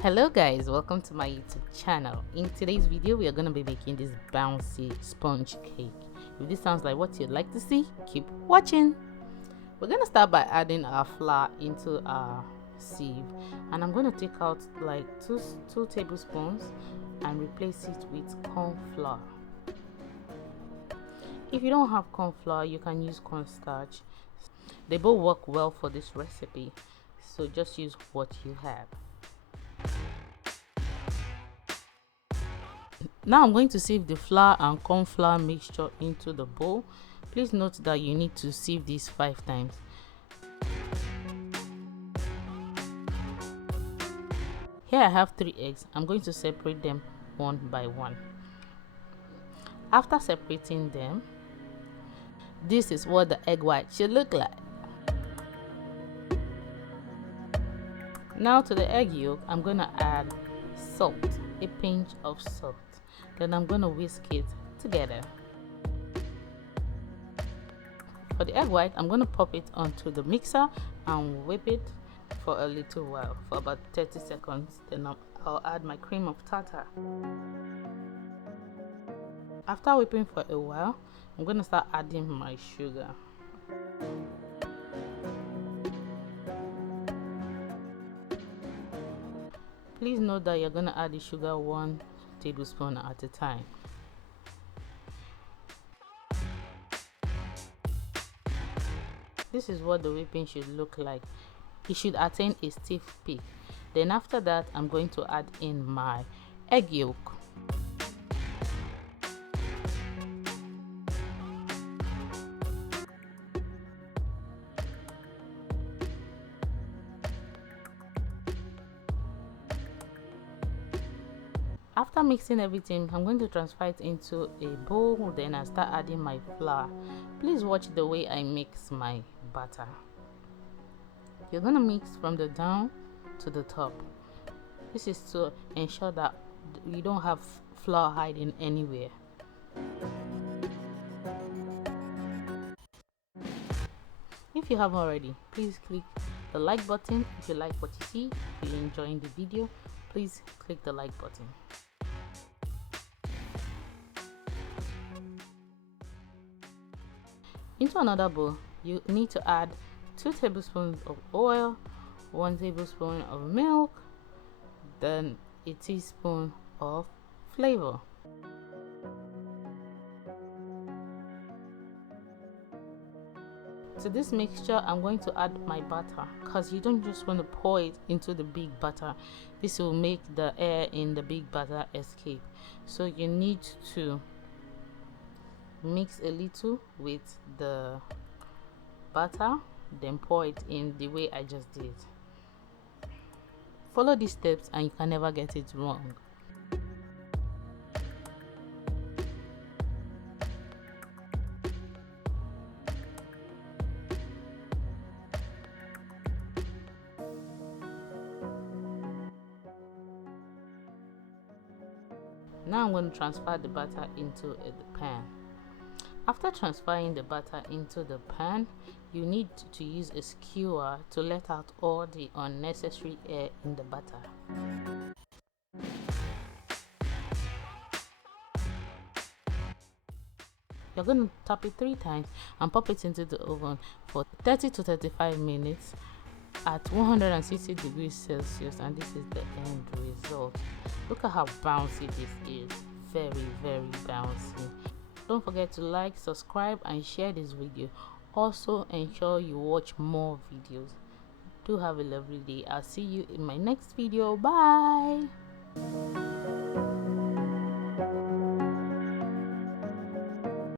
Hello guys, welcome to my YouTube channel. In today's video we are going to be making this bouncy sponge cake. If this sounds like what you'd like to see, keep watching. We're going to start by adding our flour into our sieve, and I'm going to take out like two tablespoons and replace it with corn flour. If you don't have corn flour, you can use cornstarch. They both work well for this recipe, so just use what you have. Now I'm going to sieve the flour and corn flour mixture into the bowl. Please note that you need to sieve this 5 times. Here I have 3 eggs. I'm going to separate them one by one. After separating them, this is what the egg white should look like. Now to the egg yolk, I'm going to add salt, a pinch of salt. Then I'm going to whisk it together. For the egg white, I'm going to pop it onto the mixer and whip it for a little while, for about 30 seconds. Then I'll add my cream of tartar. After whipping for a while, I'm going to start adding my sugar. Please note that you're going to add the sugar 1 tablespoon at a time. This is what the whipping should look like. It should attain a stiff peak. Then after that, I'm going to add in my egg yolk. After mixing everything, I'm going to transfer it into a bowl. Then I start adding my flour. Please watch the way I mix my batter. You're going to mix from the down to the top. This is to ensure that you don't have flour hiding anywhere. If you haven't already, please click the like button if you like what you see. If you're enjoying the video, please click the like button. Into another bowl, you need to add 2 tablespoons of oil, 1 tablespoon of milk, then a teaspoon of flavor. To this mixture, I'm going to add my butter, because you don't just want to pour it into the big batter. This will make the air in the big batter escape. So you need to mix a little with the butter, then pour it in the way I just did. Follow these steps and you can never get it wrong. Now I'm going to transfer the butter into the pan. After transferring the butter into the pan, you need to use a skewer to let out all the unnecessary air in the butter. You're going to tap it 3 times and pop it into the oven for 30 to 35 minutes at 160 degrees Celsius, and this is the end result. Look at how bouncy this is. Very bouncy. Don't forget to like, subscribe and share this video. Also ensure you watch more videos. Do have a lovely day. I'll see you in my next video. Bye.